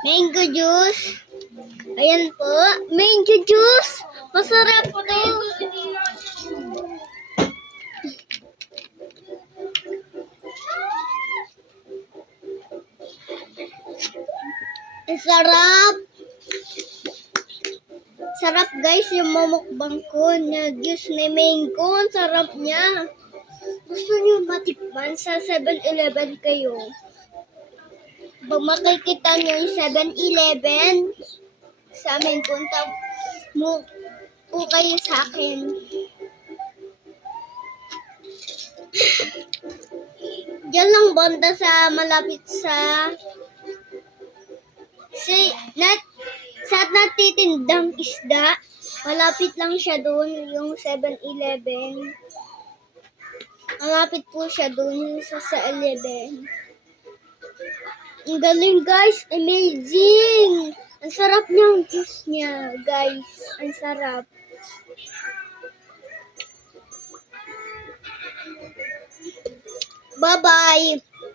Mango juice. Ayan po. Mango juice. Masarap po. Ang sarap. Sarap guys yung mamukbang ko na juice na mango. Ang sarap niya. Gusto niyo matikman sa 7-Eleven kayo? Pag makikita niyo yung 7-Eleven, sa amin punta mo po kayo sa akin. Diyan lang banda sa malapit sa natitindang isda. Malapit lang siya doon yung 7-Eleven. Malapit po siya doon sa 11. Ang galing guys, amazing! Ang sarap ng juice niya guys, ang sarap. Bye-bye!